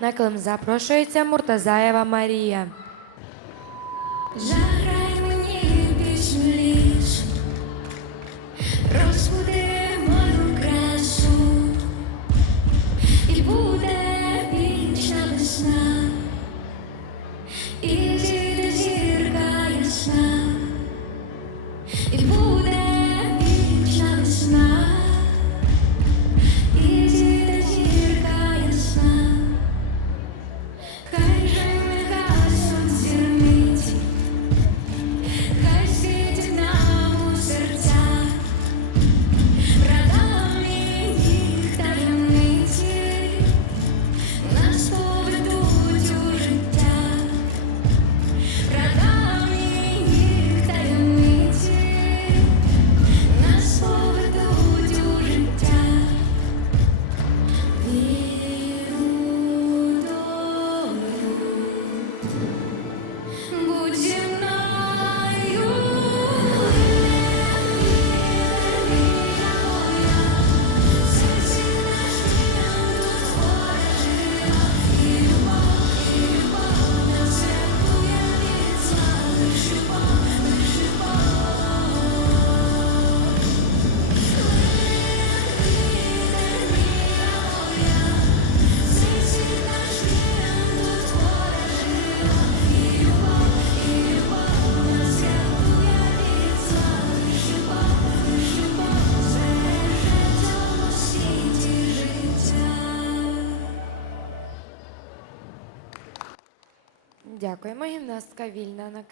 На килим запрошується Муртазаєва Марія. Дякуємо. Гімнастка вільна на.